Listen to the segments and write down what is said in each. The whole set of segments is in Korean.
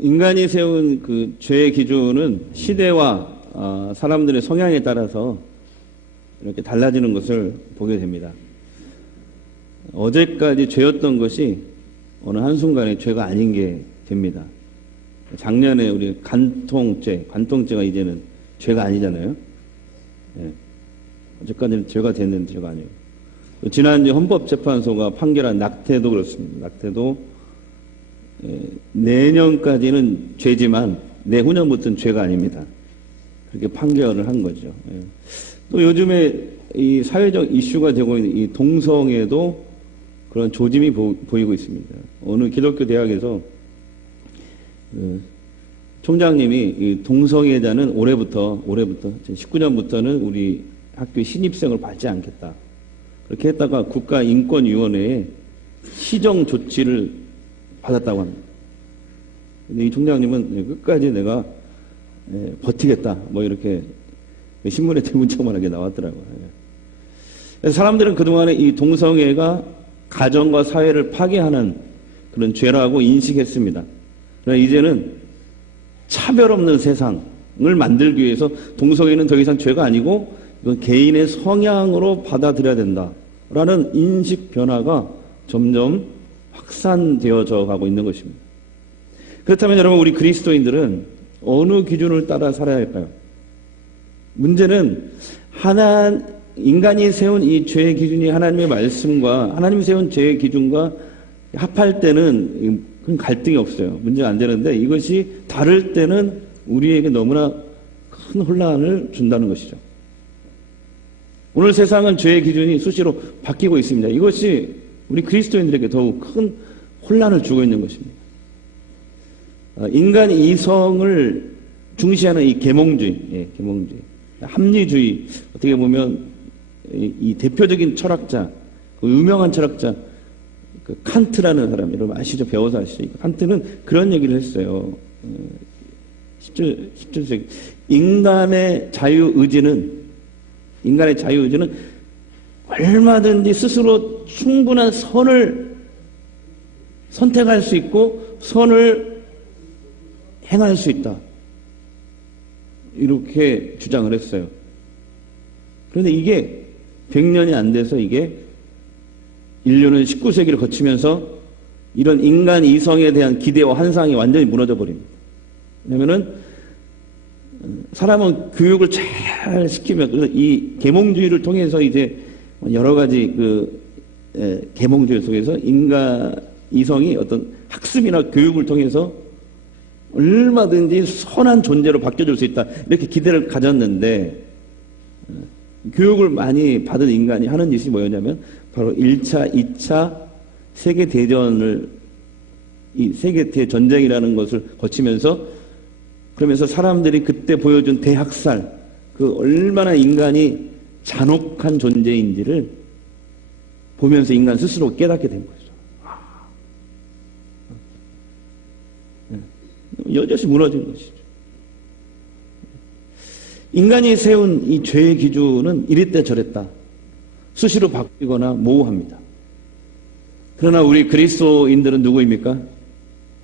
인간이 세운 그 죄의 기준은 시대와 사람들의 성향에 따라서 이렇게 달라지는 것을 보게 됩니다. 어제까지 죄였던 것이 어느 한순간에 죄가 아닌 게 됩니다. 작년에 우리 관통죄가 이제는 죄가 아니잖아요. 예. 어제까지는 죄가 됐는데 죄가 아니에요. 지난주 헌법재판소가 판결한 낙태도 그렇습니다. 낙태도 내년까지는 죄지만 내후년부터는 죄가 아닙니다. 그렇게 판결을 한 거죠. 예. 또 요즘에 이 사회적 이슈가 되고 있는 이 동성애도 그런 조짐이 보이고 있습니다. 어느 기독교 대학에서 총장님이 이 동성애자는 올해부터 19년부터는 우리 학교 신입생을 받지 않겠다. 그렇게 했다가 국가인권위원회에 시정 조치를 받았다고 합니다. 근데 이 총장님은 끝까지 내가 버티겠다. 뭐 이렇게 신문에 대문짝만하게 나왔더라고요. 그래서 사람들은 그동안에 이 동성애가 가정과 사회를 파괴하는 그런 죄라고 인식했습니다. 그러나 이제는 차별 없는 세상을 만들기 위해서 동성애는 더 이상 죄가 아니고 이건 개인의 성향으로 받아들여야 된다라는 인식 변화가 점점 확산되어져 가고 있는 것입니다. 그렇다면 여러분, 우리 그리스도인들은 어느 기준을 따라 살아야 할까요? 문제는 인간이 세운 이 죄의 기준이 하나님의 말씀과 하나님이 세운 죄의 기준과 합할 때는 갈등이 없어요. 문제가 안 되는데 이것이 다를 때는 우리에게 너무나 큰 혼란을 준다는 것이죠. 오늘 세상은 죄의 기준이 수시로 바뀌고 있습니다. 이것이 우리 그리스도인들에게 더욱 큰 혼란을 주고 있는 것입니다. 인간 이성을 중시하는 이 계몽주의, 합리주의, 어떻게 보면 이 대표적인 철학자, 그 유명한 철학자, 그 칸트라는 사람, 여러분 아시죠? 배워서 아시죠? 칸트는 그런 얘기를 했어요. 17세기. 인간의 자유의지는 얼마든지 스스로 충분한 선을 선택할 수 있고 선을 행할 수 있다. 이렇게 주장을 했어요. 그런데 이게 100년이 안 돼서 이게 인류는 19세기를 거치면서 이런 인간 이성에 대한 기대와 환상이 완전히 무너져 버립니다. 왜냐면은 사람은 교육을 잘 시키면 이 계몽주의를 통해서 이제 여러 가지 계몽주의 속에서 인간 이성이 어떤 학습이나 교육을 통해서 얼마든지 선한 존재로 바뀌어줄 수 있다. 이렇게 기대를 가졌는데 교육을 많이 받은 인간이 하는 짓이 뭐였냐면 바로 1차, 2차 세계대전을 이 세계대전쟁이라는 것을 거치면서 그러면서 사람들이 그때 보여준 대학살, 그 얼마나 인간이 잔혹한 존재인지를 보면서 인간 스스로 깨닫게 된 거죠. 여럿이 무너진 것이죠. 인간이 세운 이 죄의 기준은 이랬다 저랬다 수시로 바뀌거나 모호합니다. 그러나 우리 그리스도인들은 누구입니까?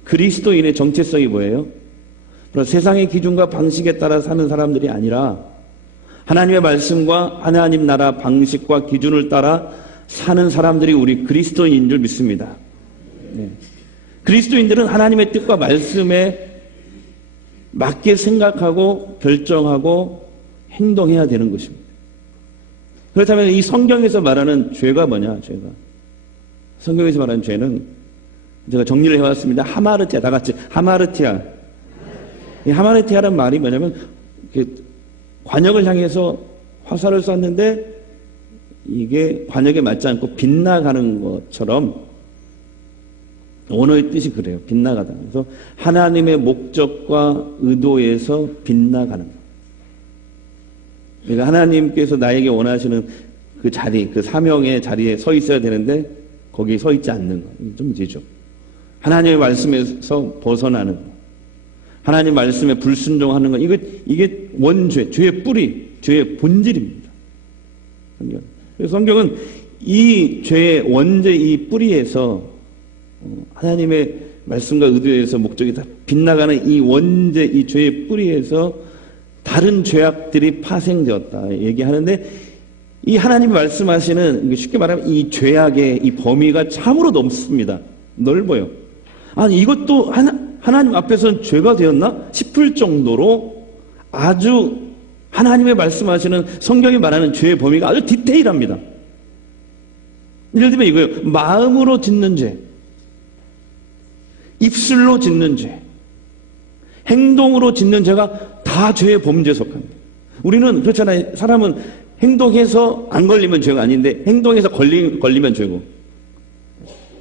그리스도인의 정체성이 뭐예요? 바로 세상의 기준과 방식에 따라 사는 사람들이 아니라 하나님의 말씀과 하나님 나라 방식과 기준을 따라 사는 사람들이 우리 그리스도인인 줄 믿습니다. 네. 그리스도인들은 하나님의 뜻과 말씀에 맞게 생각하고 결정하고 행동해야 되는 것입니다. 그렇다면 이 성경에서 말하는 죄가 뭐냐? 성경에서 말하는 죄는 제가 정리를 해왔습니다. 하마르티아, 다 같이 하마르티아. 이 하마르티아라는 말이 뭐냐면 관역을 향해서 화살을 쐈는데 이게 관역에 맞지 않고 빗나가는 것처럼 언어의 뜻이 그래요. 빗나가다. 그래서 하나님의 목적과 의도에서 빗나가는 것. 그러니까 하나님께서 나에게 원하시는 그 자리, 그 사명의 자리에 서 있어야 되는데 거기에 서 있지 않는 것. 좀 문제죠. 하나님의 말씀에서 벗어나는 것. 하나님 말씀에 불순종하는 것. 이게 원죄, 죄의 뿌리, 죄의 본질입니다. 그래서 성경은 이 죄의 원죄, 이 뿌리에서 하나님의 말씀과 의도에서 목적이 다 빗나가는 이 원죄, 이 죄의 뿌리에서 다른 죄악들이 파생되었다 얘기하는데, 이 하나님이 말씀하시는, 쉽게 말하면 이 죄악의 이 범위가 참으로 넓습니다. 넓어요. 아니, 이것도 하나님 앞에서는 죄가 되었나 싶을 정도로 아주 하나님의 말씀하시는, 성경이 말하는 죄의 범위가 아주 디테일합니다. 예를 들면 이거예요. 마음으로 짓는 죄, 입술로 짓는 죄, 행동으로 짓는 죄가 다 죄의 범죄에 속합니다. 우리는 그렇잖아요. 사람은 행동해서 안 걸리면 죄가 아닌데 행동해서 걸리면 죄고.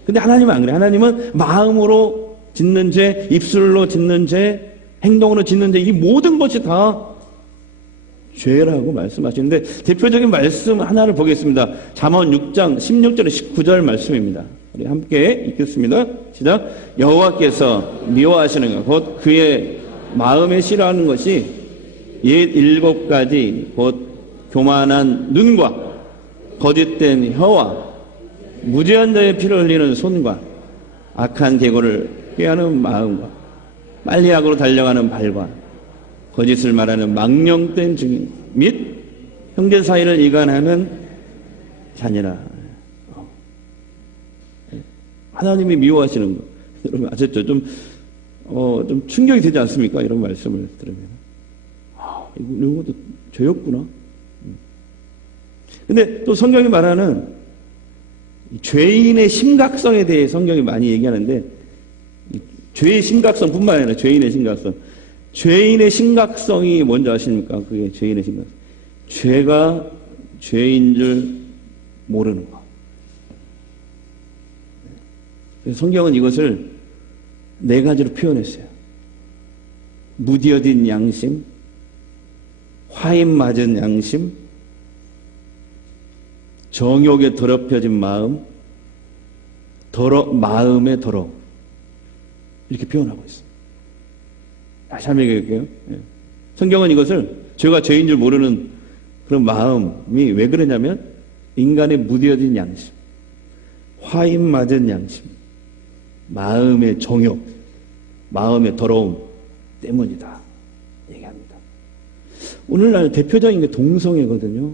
근데 하나님은 안 그래요. 하나님은 마음으로 짓는 죄, 입술로 짓는 죄, 행동으로 짓는 죄, 이 모든 것이 다 죄라고 말씀하시는데, 대표적인 말씀 하나를 보겠습니다. 잠언 6장 16절에 19절 말씀입니다. 우리 함께 읽겠습니다. 시작. 여호와께서 미워하시는 것, 곧 그의 마음에 싫어하는 것이 옛 7가지, 곧 교만한 눈과 거짓된 혀와 무죄한 자의 피를 흘리는 손과 악한 계고를 꾀하는 마음과 빨리 악으로 달려가는 발과 거짓을 말하는 망령된 증인 및 형제 사이를 이간하는 자니라. 하나님이 미워하시는 거, 여러분 아셨죠? 좀 충격이 되지 않습니까? 이런 말씀을 들으면, 이런 것도 죄였구나. 근데 또 성경이 말하는 죄인의 심각성에 대해 성경이 많이 얘기하는데, 죄의 심각성뿐만 아니라 죄인의 심각성. 죄인의 심각성이 뭔지 아십니까? 그게 죄인의 심각성. 죄가 죄인 줄 모르는 것. 성경은 이것을 4가지로 표현했어요. 무디어진 양심, 화인 맞은 양심, 정욕에 더럽혀진 마음, 마음의 더러움. 이렇게 표현하고 있습니다. 다시 한번 얘기할게요. 성경은 이것을 죄가 죄인 줄 모르는 그런 마음이 왜 그러냐면, 인간의 무디어진 양심, 화인 맞은 양심, 마음의 정욕, 마음의 더러움 때문이다 얘기합니다. 오늘날 대표적인 게 동성애거든요.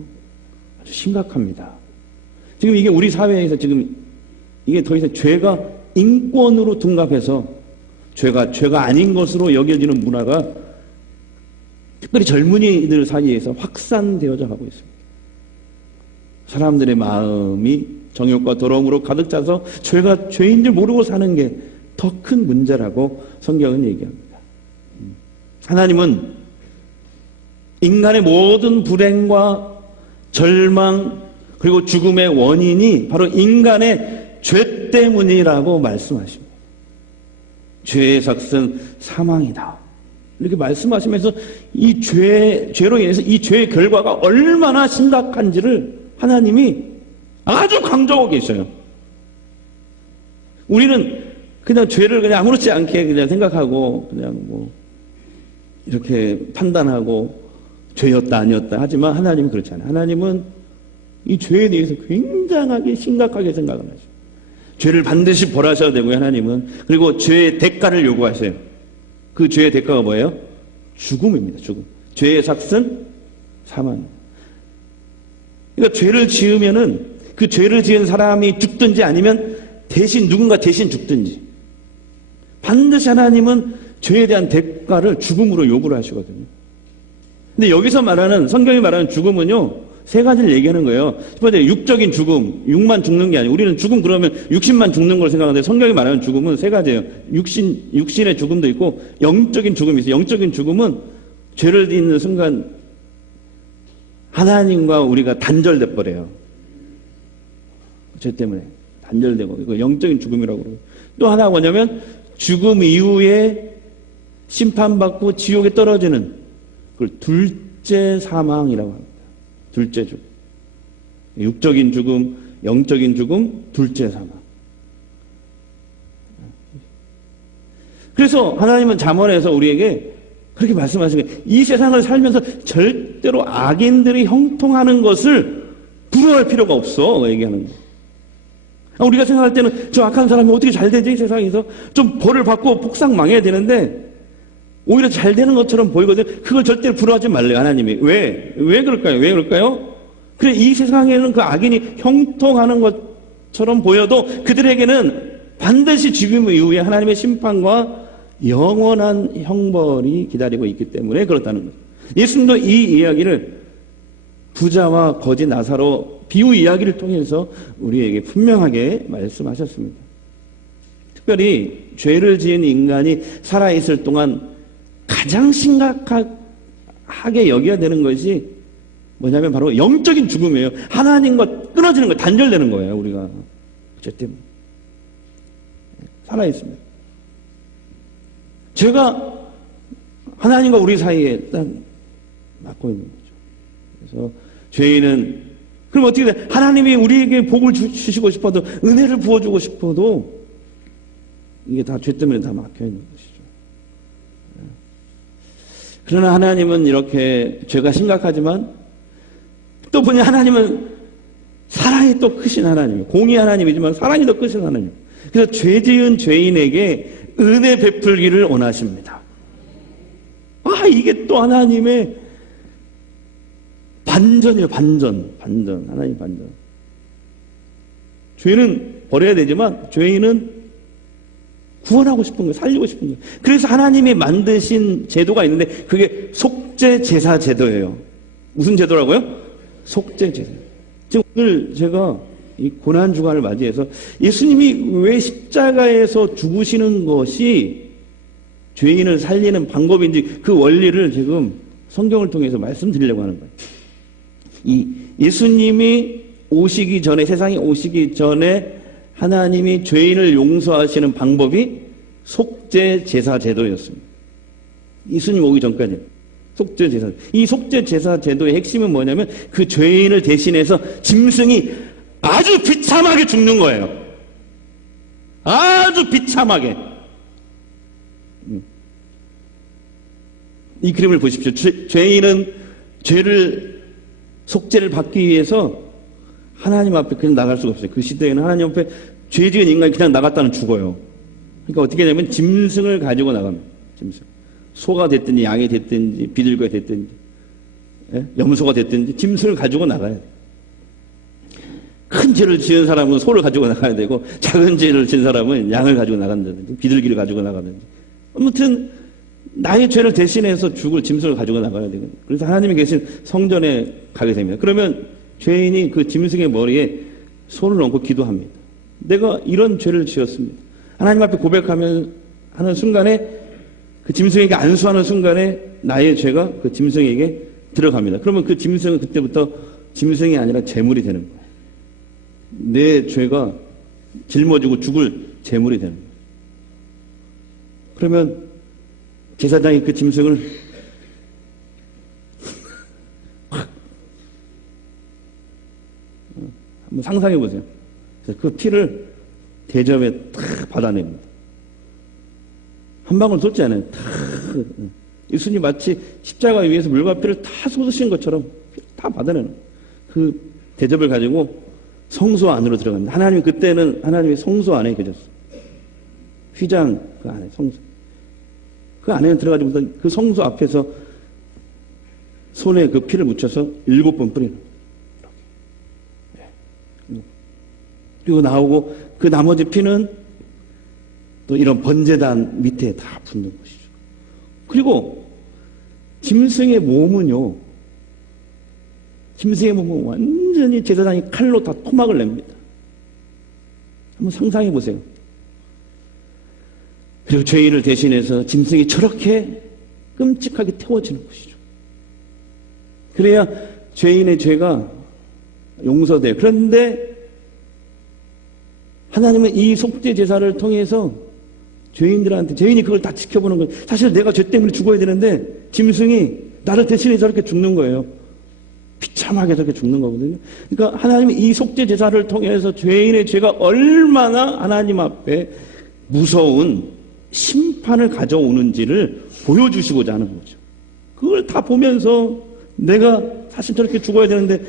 아주 심각합니다. 지금 이게 우리 사회에서 지금 이게 더 이상 죄가 인권으로 둔갑해서 죄가 아닌 것으로 여겨지는 문화가 특별히 젊은이들 사이에서 확산되어져 가고 있습니다. 사람들의 마음이 정욕과 더러움으로 가득 차서 죄가 죄인 줄 모르고 사는 게 더 큰 문제라고 성경은 얘기합니다. 하나님은 인간의 모든 불행과 절망 그리고 죽음의 원인이 바로 인간의 죄 때문이라고 말씀하십니다. 죄의 삭은 사망이다. 이렇게 말씀하시면서 이 죄로 인해서 이 죄의 결과가 얼마나 심각한지를 하나님이 아주 강조하고 계셔요. 우리는 그냥 죄를 그냥 아무렇지 않게 그냥 생각하고 그냥 뭐 이렇게 판단하고 죄였다 아니었다 하지만 하나님은 그렇지 않아요. 하나님은 이 죄에 대해서 굉장하게 심각하게 생각을 하죠. 죄를 반드시 벌하셔야 되고요, 하나님은. 그리고 죄의 대가를 요구하세요. 그 죄의 대가가 뭐예요? 죽음입니다. 죽음. 죄의 삭은 사망. 그러니까 죄를 지으면은 그 죄를 지은 사람이 죽든지 아니면 누군가 대신 죽든지 반드시 하나님은 죄에 대한 대가를 죽음으로 요구를 하시거든요. 근데 여기서 말하는, 성경이 말하는 죽음은요, 3가지를 얘기하는 거예요. 첫 번째, 육적인 죽음, 육만 죽는 게 아니고, 우리는 죽음 그러면 육신만 죽는 걸 생각하는데, 성경이 말하는 죽음은 3가지예요. 육신의 죽음도 있고, 영적인 죽음이 있어요. 영적인 죽음은 죄를 짓는 순간, 하나님과 우리가 단절돼 버려요. 죄 때문에. 단절되고, 이거 영적인 죽음이라고 그러고. 또 하나가 뭐냐면, 죽음 이후에 심판받고 지옥에 떨어지는, 그걸 둘째 사망이라고 합니다. 둘째 죽음. 육적인 죽음, 영적인 죽음, 둘째 사망. 그래서 하나님은 잠언에서 우리에게 그렇게 말씀하시는 거예요. 이 세상을 살면서 절대로 악인들이 형통하는 것을 부러워할 필요가 없어. 얘기하는 거예요. 우리가 생각할 때는 저 악한 사람이 어떻게 잘 되지? 이 세상에서 좀 벌을 받고 폭삭 망해야 되는데 오히려 잘 되는 것처럼 보이거든요. 그걸 절대로 부러워하지 말래요, 하나님이. 왜 그럴까요? 왜 그럴까요? 그래, 이 세상에는 그 악인이 형통하는 것처럼 보여도 그들에게는 반드시 죽음 이후에 하나님의 심판과 영원한 형벌이 기다리고 있기 때문에 그렇다는 거죠. 예수님도 이 이야기를 부자와 거지 나사로 비유 이야기를 통해서 우리에게 분명하게 말씀하셨습니다. 특별히 죄를 지은 인간이 살아있을 동안 가장 심각하게 여겨야 되는 것이 뭐냐면 바로 영적인 죽음이에요. 하나님과 끊어지는 거예요. 단절되는 거예요. 우리가 죄 때문에 살아있습니다. 죄가 하나님과 우리 사이에 딱 막고 있는 거죠. 그래서 죄인은 그럼 어떻게 돼? 하나님이 우리에게 복을 주시고 싶어도 은혜를 부어주고 싶어도 이게 다 죄 때문에 다 막혀 있는 것이죠. 그러나 하나님은 이렇게 죄가 심각하지만 또 보니 하나님은 사랑이 또 크신 하나님이에요. 공의 하나님이지만 사랑이 더 크신 하나님. 그래서 죄 지은 죄인에게 은혜 베풀기를 원하십니다. 이게 또 하나님의 반전이에요. 반전. 하나님 반전. 죄는 버려야 되지만 죄인은 구원하고 싶은 거예요. 살리고 싶은 거예요. 그래서 하나님이 만드신 제도가 있는데 그게 속죄 제사 제도예요. 무슨 제도라고요? 속죄 제사. 지금 오늘 제가 이 고난 주간을 맞이해서 예수님이 왜 십자가에서 죽으시는 것이 죄인을 살리는 방법인지 그 원리를 지금 성경을 통해서 말씀드리려고 하는 거예요. 이 예수님이 오시기 전에, 세상에 오시기 전에 하나님이 죄인을 용서하시는 방법이 속죄 제사 제도였습니다. 예수님 오기 전까지 속죄 제사. 이 속죄 제사 제도의 핵심은 뭐냐면 그 죄인을 대신해서 짐승이 아주 비참하게 죽는 거예요. 아주 비참하게. 이 그림을 보십시오. 죄인은 죄를 속죄를 받기 위해서 하나님 앞에 그냥 나갈 수가 없어요. 그 시대에는 하나님 앞에 죄 지은 인간이 그냥 나갔다는 죽어요. 그러니까 어떻게 하냐면 짐승을 가지고 나갑니다. 짐승. 소가 됐든지 양이 됐든지 비둘기가 됐든지 염소가 됐든지 짐승을 가지고 나가야 돼요. 큰 죄를 지은 사람은 소를 가지고 나가야 되고 작은 죄를 지은 사람은 양을 가지고 나간다든지 비둘기를 가지고 나가든지 아무튼 나의 죄를 대신해서 죽을 짐승을 가지고 나가야 되거든요. 그래서 하나님이 계신 성전에 가게 됩니다. 그러면 죄인이 그 짐승의 머리에 손을 얹고 기도합니다. 내가 이런 죄를 지었습니다. 하나님 앞에 고백하면 하는 순간에 그 짐승에게 안수하는 순간에 나의 죄가 그 짐승에게 들어갑니다. 그러면 그 짐승은 그때부터 짐승이 아니라 제물이 되는 거예요. 내 죄가 짊어지고 죽을 제물이 되는 거예요. 그러면 제사장이 그 짐승을 한번 상상해 보세요. 그 피를 대접에 탁 받아냅니다. 한 방울 쏟지 않아요. 예수님 마치 십자가 위에서 물과 피를 다 쏟으신 것처럼 다 받아내는 그 대접을 가지고 성소 안으로 들어갑니다. 하나님 그때는 하나님이 성소 안에 계셨어요. 휘장 그 안에 성소. 그 안에 들어가지고 그 성소 앞에서 손에 그 피를 묻혀서 7번 뿌리는 거예요. 그리고 나오고 그 나머지 피는 또 이런 번제단 밑에 다 붓는 것이죠. 그리고 짐승의 몸은요. 짐승의 몸은 완전히 제사장이 칼로 다 토막을 냅니다. 한번 상상해 보세요. 그리고 죄인을 대신해서 짐승이 저렇게 끔찍하게 태워지는 것이죠. 그래야 죄인의 죄가 용서돼요. 그런데 하나님은 이 속죄 제사를 통해서 죄인들한테 죄인이 그걸 다 지켜보는 거예요. 사실 내가 죄 때문에 죽어야 되는데 짐승이 나를 대신해 저렇게 죽는 거예요. 비참하게 저렇게 죽는 거거든요. 그러니까 하나님이 이 속죄 제사를 통해서 죄인의 죄가 얼마나 하나님 앞에 무서운 심판을 가져오는지를 보여주시고자 하는 거죠. 그걸 다 보면서 내가 사실 저렇게 죽어야 되는데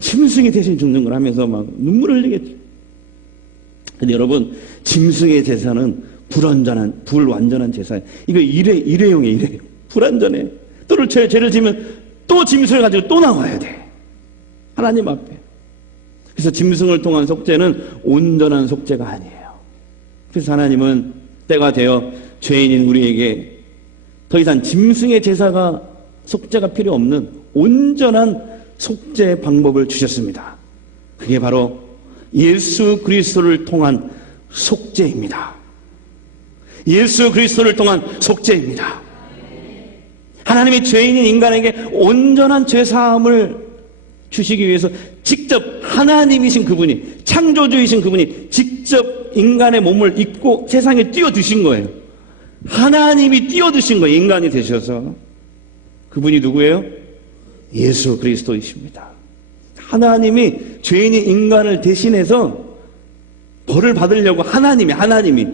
짐승이 대신 죽는 걸 하면서 막 눈물을 흘리겠죠. 근데 여러분, 짐승의 제사는 불완전한 제사예요. 이거 일회용이에요, 일회용. 불완전해. 또 죄를 지면 또 짐승을 가지고 또 나와야 돼. 하나님 앞에. 그래서 짐승을 통한 속죄는 온전한 속죄가 아니에요. 그래서 하나님은 때가 되어 죄인인 우리에게 더 이상 짐승의 제사가 속죄가 필요 없는 온전한 속죄 방법을 주셨습니다. 그게 바로 예수 그리스도를 통한 속죄입니다. 예수 그리스도를 통한 속죄입니다. 하나님이 죄인인 인간에게 온전한 죄사함을 주시기 위해서 직접 하나님이신 그분이, 창조주이신 그분이 직접 인간의 몸을 입고 세상에 뛰어드신 거예요. 하나님이 뛰어드신 거예요. 인간이 되셔서. 그분이 누구예요? 예수 그리스도이십니다. 하나님이 죄인인 인간을 대신해서 벌을 받으려고 하나님이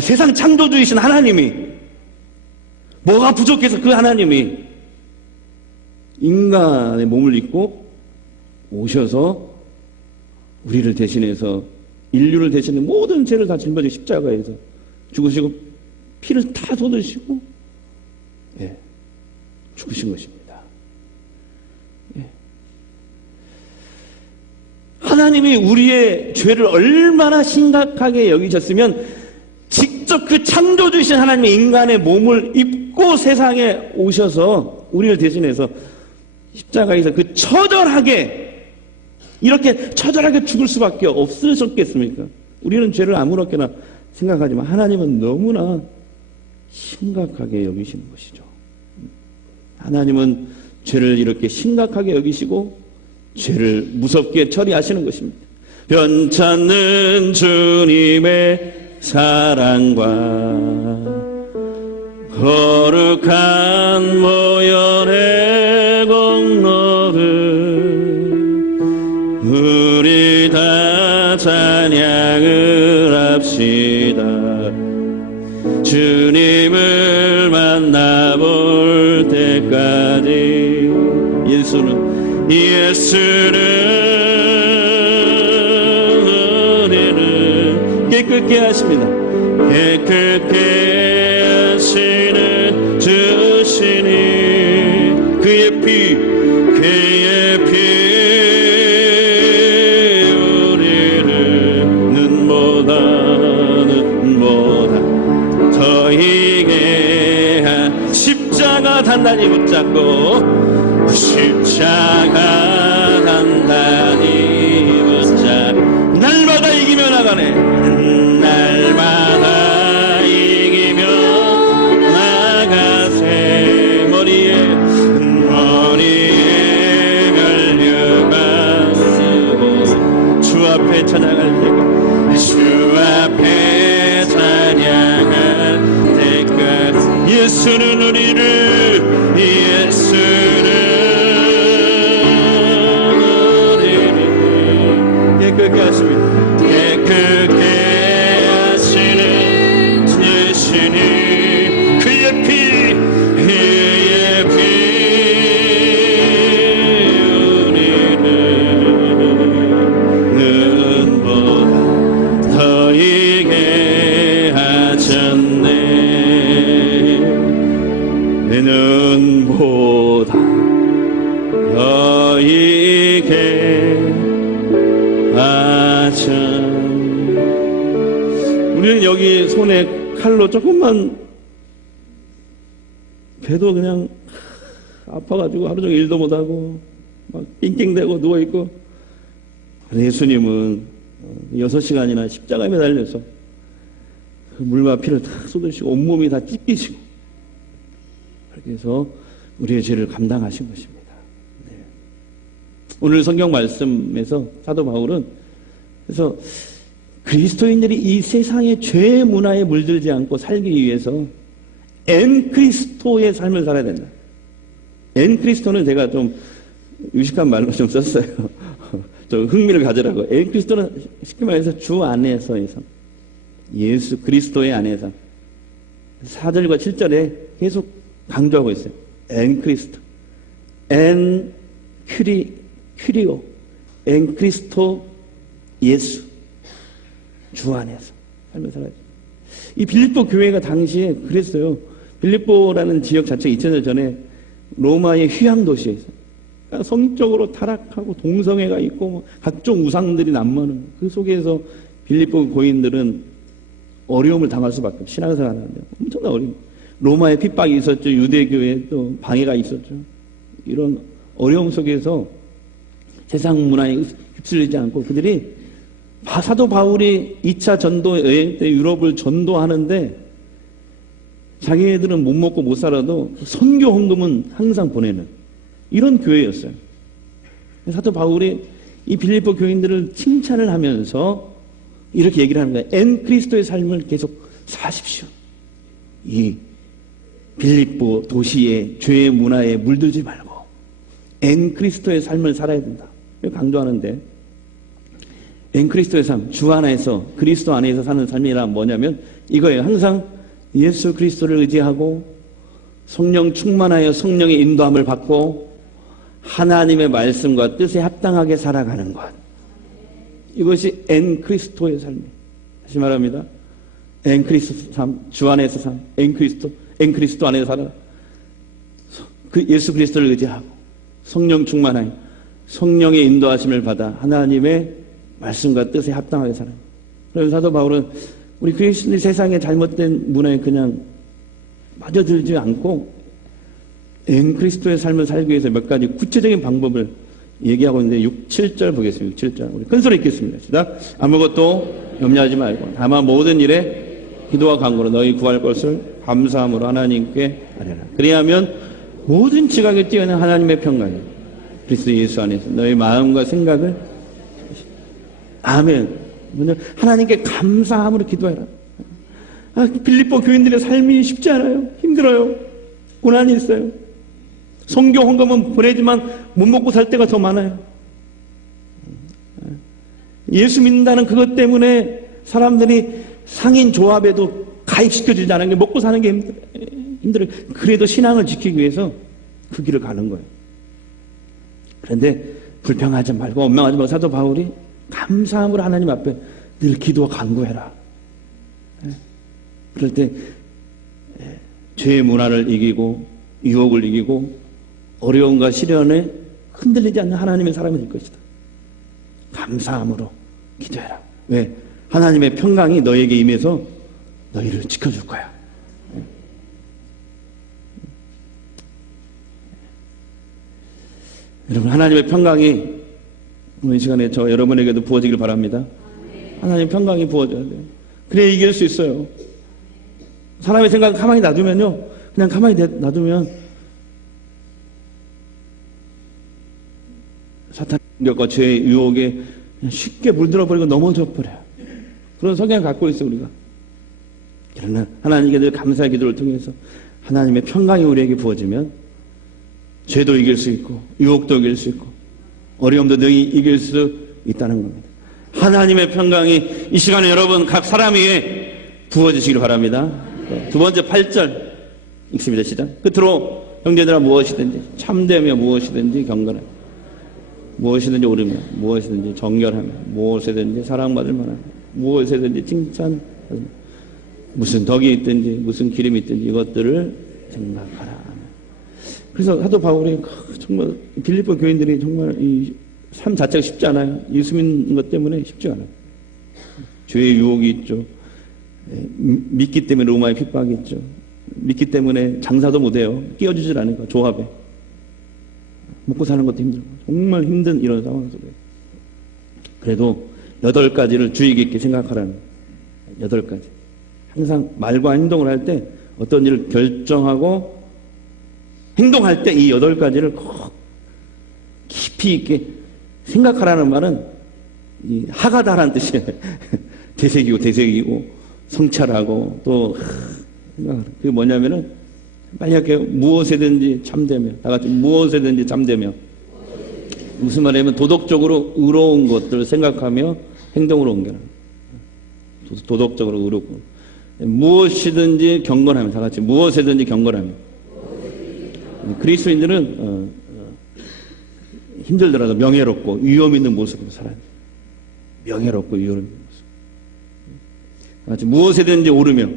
세상 창조주이신 하나님이, 뭐가 부족해서 그 하나님이 인간의 몸을 입고 오셔서 우리를 대신해서, 인류를 대신해 모든 죄를 다 짊어지고 십자가에서 죽으시고 피를 다 쏟으시고 죽으신 것입니다. 하나님이 우리의 죄를 얼마나 심각하게 여기셨으면 직접 그 창조주이신 하나님이 인간의 몸을 입고 세상에 오셔서 우리를 대신해서 십자가에서 그 이렇게 처절하게 죽을 수밖에 없으셨겠습니까? 우리는 죄를 아무렇게나 생각하지만 하나님은 너무나 심각하게 여기시는 것이죠. 하나님은 죄를 이렇게 심각하게 여기시고 죄를 무섭게 처리하시는 것입니다. 변찮는 주님의 사랑과 거룩한 모연의 공로를 우리 다 찬양을 합시다. 주님을 만나볼 때까지. 예수는 우리를 깨끗게 하십니다. 깨끗게 하시는 주시니 그의 피 우리를 눈보다 더 희게 한 십자가 단단히 붙잡고 십자가 단단히 붙잡 날마다 이기며 나가네. 날마다 이기며 나가세. 머리에 면류관 쓰고 주 앞에 찬양할 때가 주 앞에 찬양할 때가 예수는 우리를 깨끗게 하십니다. 깨끗게 하시는 주시니 그의 피 우리를 눈보다 더 이게 하셨네. 눈보다 더 이게 우리는 여기 손에 칼로 조금만 배도 그냥 아파가지고 하루 종일 일도 못하고 막 낑낑대고 누워있고, 예수님은 6시간이나 십자가에 매달려서 그 물과 피를 다 쏟으시고 온몸이 다 찢기시고 그렇게 해서 우리의 죄를 감당하신 것입니다. 오늘 성경 말씀에서 사도 바울은 그래서 그리스도인들이 이 세상의 죄의 문화에 물들지 않고 살기 위해서 엔크리스토의 삶을 살아야 된다. 엔크리스토는 제가 좀 유식한 말로 좀 썼어요. 좀 흥미를 가지라고. 엔크리스토는 쉽게 말해서 주 안에서의 삶, 예수 그리스도의 안에서 4절과 7절에 계속 강조하고 있어요. 엔크리스토, 큐리오, 엔크리스토 예수. 주 안에서 삶을 살아야지. 이 빌립보 교회가 당시에 그랬어요. 빌립보라는 지역 자체가 2000년 전에 로마의 휴양 도시에 있어요. 그러니까 성적으로 타락하고 동성애가 있고 각종 우상들이 난무하는 그 속에서 빌립보 고인들은 어려움을 당할 수밖에 없어요. 신앙생활 하는데 엄청난 어려움. 로마의 핍박이 있었죠. 유대교에 또 방해가 있었죠. 이런 어려움 속에서 세상 문화에 휩쓸리지 않고 그들이 사도 바울이 2차 전도 여행 때 유럽을 전도하는데 자기네들은 못 먹고 못 살아도 선교 헌금은 항상 보내는 이런 교회였어요. 사도 바울이 이 빌립보 교인들을 칭찬을 하면서 이렇게 얘기를 하는 거예요. 엔 그리스도의 삶을 계속 사십시오. 이 빌립보 도시의 죄의 문화에 물들지 말고 엔 그리스도의 삶을 살아야 된다. 강조하는데 엔 그리스도의 삶, 주 안에서 그리스도 안에서 사는 삶이란 뭐냐면 이거예요. 항상 예수 그리스도를 의지하고 성령 충만하여 성령의 인도함을 받고 하나님의 말씀과 뜻에 합당하게 살아가는 것. 이것이 엔 그리스도의 삶이에요. 다시 말합니다. 엔 그리스도 삶, 주 안에서 삶, 엔 그리스도 안에서 살아. 그 예수 그리스도를 의지하고 성령 충만하여 성령의 인도하심을 받아 하나님의 말씀과 뜻에 합당하게 살아요. 그래서 사도 바울은 우리 그리스도인이 세상의 잘못된 문화에 그냥 빠져들지 않고 엔 그리스도의 삶을 살기 위해서 몇 가지 구체적인 방법을 얘기하고 있는데 6, 7절 보겠습니다. 6, 7절. 우리 큰소리 읽겠습니다. 시작. 아무것도 염려하지 말고 다만 모든 일에 기도와 간구로 너희 구할 것을 감사함으로 하나님께 아뢰라. 그리하면 모든 지각에 뛰어난 하나님의 평강이 그리스도 예수 안에서 너희 마음과 생각을 아멘. 하나님께 감사함으로 기도해라. 빌립보 교인들의 삶이 쉽지 않아요. 힘들어요. 고난이 있어요. 성교 헌금은 보내지만 못 먹고 살 때가 더 많아요. 예수 믿는다는 그것 때문에 사람들이 상인 조합에도 가입시켜주지 않은 게 먹고 사는 게 힘들어요. 그래도 신앙을 지키기 위해서 그 길을 가는 거예요. 그런데 불평하지 말고 원망하지 말고 사도 바울이 감사함으로 하나님 앞에 늘 기도와 간구해라. 그럴 때 죄의 문화를 이기고 유혹을 이기고 어려움과 시련에 흔들리지 않는 하나님의 사람이 될 것이다. 감사함으로 기도해라. 왜? 하나님의 평강이 너에게 임해서 너희를 지켜줄 거야. 여러분, 하나님의 평강이 오늘 이 시간에 저 여러분에게도 부어지길 바랍니다. 하나님의 평강이 부어져야 돼요. 그래야 이길 수 있어요. 사람의 생각 가만히 놔두면요, 그냥 가만히 놔두면 사탄의 공격과 죄의 유혹에 쉽게 물들어버리고 넘어져 버려요. 그런 성향을 갖고 있어요, 우리가. 그러나 하나님께 늘 감사의 기도를 통해서 하나님의 평강이 우리에게 부어지면 죄도 이길 수 있고 유혹도 이길 수 있고 어려움도 능히 이길 수 있다는 겁니다. 하나님의 평강이 이 시간에 여러분 각 사람 위에 부어지시길 바랍니다. 두 번째 8절 읽습니다. 시작. 끝으로 형제들아 무엇이든지 참되며 무엇이든지 경건하며 무엇이든지 옳으며 무엇이든지 정결하며 무엇이든지 사랑받을 만하며 무엇이든지 칭찬 무슨 덕이 있든지 무슨 기름이 있든지 이것들을 생각하라. 그래서 사도 바울이 정말 빌립보 교인들이 정말 이 삶 자체가 쉽지 않아요. 예수 믿는 것 때문에 쉽지 않아요. 죄의 유혹이 있죠. 믿기 때문에 로마의 핍박이 있죠. 믿기 때문에 장사도 못해요. 끼워주질 않으니까 조합에. 먹고 사는 것도 힘들고 정말 힘든 이런 상황 속에 그래도 8가지를 주의 깊게 생각하라는 8가지. 항상 말과 행동을 할 때 어떤 일을 결정하고 행동할 때 이 8가지를 꼭 깊이 있게 생각하라는 말은 이 하가다라는 뜻이에요. 되새기고 성찰하고 또 그게 뭐냐면은 빨리 할게요. 무엇에든지 참되며 다 같이 무엇에든지 참되며 무슨 말이냐면 도덕적으로 의로운 것들을 생각하며 행동으로 옮겨라. 도덕적으로 의롭고 무엇이든지 경건하며 다 같이 무엇에든지 경건하며 그리스도인들은 힘들더라도 명예롭고 위험 있는 모습으로 살아야 돼요. 명예롭고 위험 있는 모습. 무엇에든지 오르며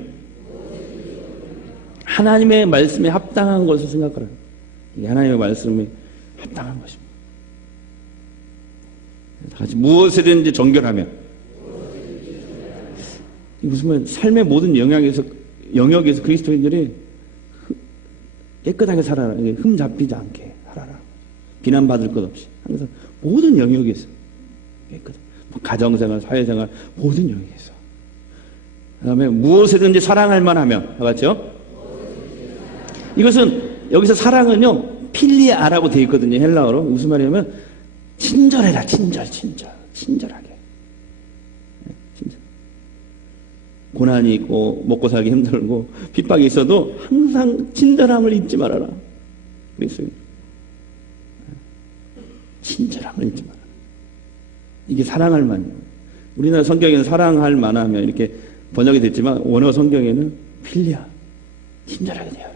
하나님의 말씀에 합당한 것을 생각하라. 이게 하나님의 말씀에 합당한 것입니다. 다시 무엇에든지 정결하며. 무슨 말? 삶의 모든 영역에서 그리스도인들이 깨끗하게 살아라. 흠 잡히지 않게 살아라. 비난받을 것 없이 항상 모든 영역에서 깨끗. 가정생활, 사회생활 모든 영역에서. 그다음에 무엇에든지 사랑할 만하면, 맞죠? 이것은 여기서 사랑은요 필리아라고 되어 있거든요. 헬라어로. 무슨 말이냐면 친절해라. 친절하게. 친절. 고난이 있고 먹고 살기 힘들고 핍박이 있어도 항상 친절함을 잊지 말아라. 그랬어요. 친절함을 잊지 말아라. 이게 사랑할 만이에요. 우리나라 성경에는 사랑할 만하면 이렇게 번역이 됐지만 원어 성경에는 필리아, 친절하게 돼요.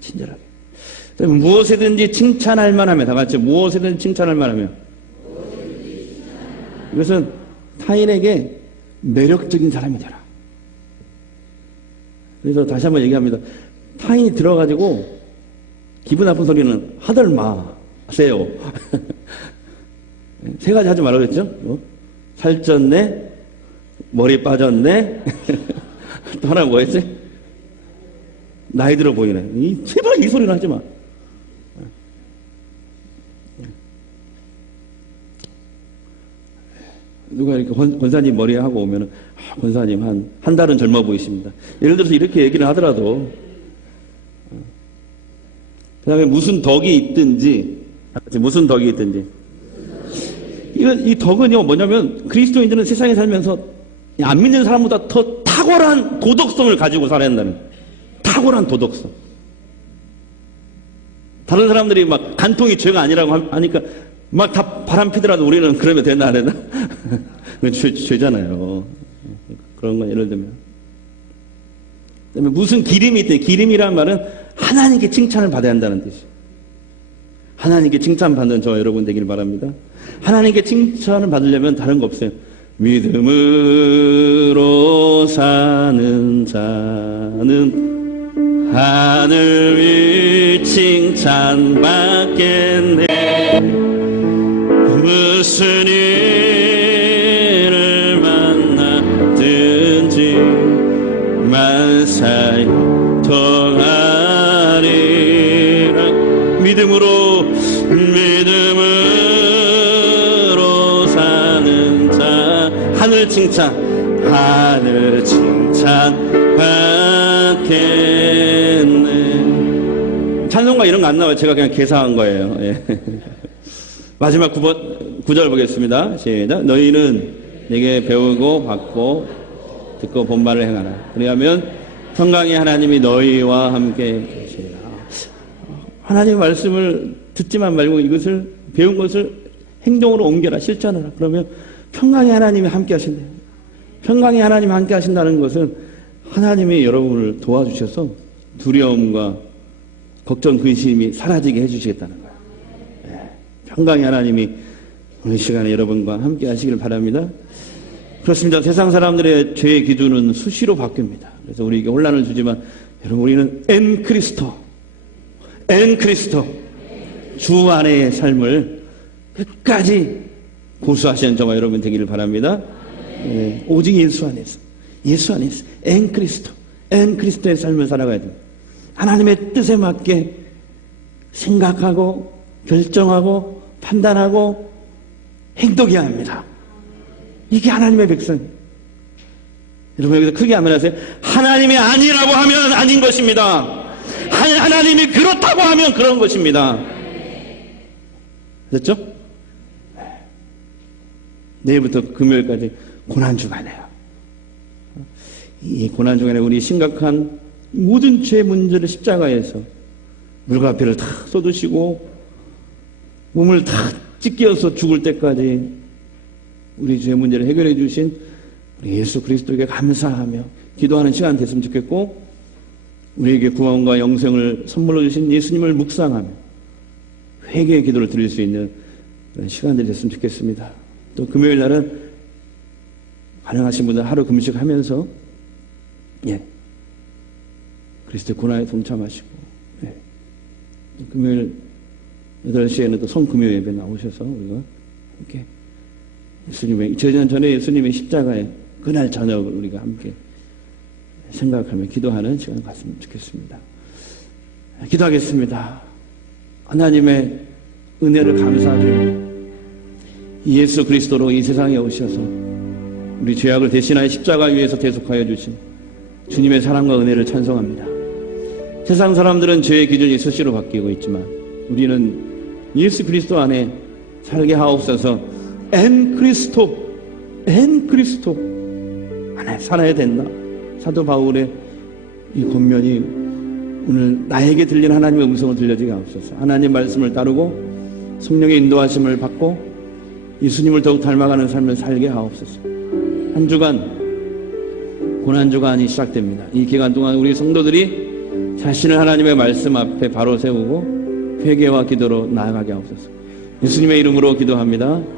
친절하게. 무엇에든지 칭찬할 만하면, 다 같이 무엇에든지 칭찬할 만하면. 이것은 타인에게 매력적인 사람이 되라. 그래서 다시 한번 얘기합니다. 타인이 들어가지고 기분 나쁜 소리는 하들 마세요. 세 가지 하지 말라고 했죠? 살쪘네, 머리 빠졌네, 또 하나 뭐였지? 나이 들어 보이네. 제발 이 소리는 하지 마. 누가 이렇게 권사님 머리 하고 오면은, 권사님 한 달은 젊어 보이십니다. 예를 들어서 이렇게 얘기를 하더라도, 그 다음에 무슨 덕이 있든지, 이 덕은요, 뭐냐면, 그리스도인들은 세상에 살면서 안 믿는 사람보다 더 탁월한 도덕성을 가지고 살아야 한다는 거예요. 탁월한 도덕성. 다른 사람들이 막 간통이 죄가 아니라고 하니까 막 다 바람 피더라도 우리는 그러면 되나 안 되나? 죄잖아요. 그런 건 예를 들면. 그다음에 무슨 기림이 있대. 기림이란 말은 하나님께 칭찬을 받아야 한다는 뜻이에요. 하나님께 칭찬받는 저 여러분 되기를 바랍니다. 하나님께 칭찬을 받으려면 다른 거 없어요. 믿음으로 사는 자는 하늘 위 칭찬받겠네. 무슨 일을 만나든지 만사에 통하리라. 믿음으로 사는 자 하늘 칭찬 받겠네. 찬송가 이런 거 안 나와요. 제가 그냥 개사한 거예요. 예. 마지막 9절 보겠습니다. 시작. 너희는 내게 배우고 받고 듣고 본 바를 행하라. 그리하면 평강의 하나님이 너희와 함께 계시리라. 하나님의 말씀을 듣지만 말고 이것을 배운 것을 행동으로 옮겨라. 실천하라. 그러면 평강의 하나님이 함께 하신대요. 평강의 하나님이 함께 하신다는 것은 하나님이 여러분을 도와주셔서 두려움과 걱정, 근심이 사라지게 해주시겠다는 거예요. 네. 평강의 하나님이 오늘 시간에 여러분과 함께 하시기를 바랍니다. 그렇습니다. 세상 사람들의 죄의 기준은 수시로 바뀝니다. 그래서 우리에게 혼란을 주지만 여러분 우리는 엔 크리스토 주 안의 삶을 끝까지 고수하시는 저와 여러분 되기를 바랍니다. 네. 오직 예수 안에서 엔 크리스토의 삶을 살아가야 됩니다. 하나님의 뜻에 맞게 생각하고 결정하고 판단하고 행동해야 합니다. 이게 하나님의 백성이에요. 여러분 여기서 크게 아멘하세요. 하나님이 아니라고 하면 아닌 것입니다. 하나님이 그렇다고 하면 그런 것입니다. 됐죠? 내일부터 금요일까지 고난주간이에요. 이 고난주간에 우리 심각한 모든 죄 문제를 십자가에서 물과 피를 다 쏟으시고 몸을 다 찢겨서 죽을 때까지 우리 죄 문제를 해결해 주신 우리 예수 그리스도에게 감사하며 기도하는 시간 됐으면 좋겠고, 우리에게 구원과 영생을 선물로 주신 예수님을 묵상하며 회개의 기도를 드릴 수 있는 그런 시간들이 됐으면 좋겠습니다. 또 금요일 날은 가능하신 분들 하루 금식하면서 그리스도의 고난에 동참하시고 금요일 8시에는 또 성금요 예배 나오셔서 우리가 함께 예수님의 2000년 전에 예수님의 십자가의 그날 저녁을 우리가 함께 생각하며 기도하는 시간 갔으면 좋겠습니다. 기도하겠습니다. 하나님의 은혜를 감사드립니다. 예수 그리스도로 이 세상에 오셔서 우리 죄악을 대신하여 십자가 위에서 대속하여 주신 주님의 사랑과 은혜를 찬송합니다. 세상 사람들은 죄의 기준이 수시로 바뀌고 있지만 우리는 예수 그리스도 안에 살게 하옵소서. 엔 그리스도 안에 살아야 된다. 사도 바울의 이 권면이 오늘 나에게 들린 하나님의 음성을 들려지게 하옵소서. 하나님 말씀을 따르고 성령의 인도하심을 받고 예수님을 더욱 닮아가는 삶을 살게 하옵소서. 한 주간 고난주간이 시작됩니다. 이 기간 동안 우리 성도들이 자신을 하나님의 말씀 앞에 바로 세우고 회개와 기도로 나아가게 하옵소서. 예수님의 이름으로 기도합니다.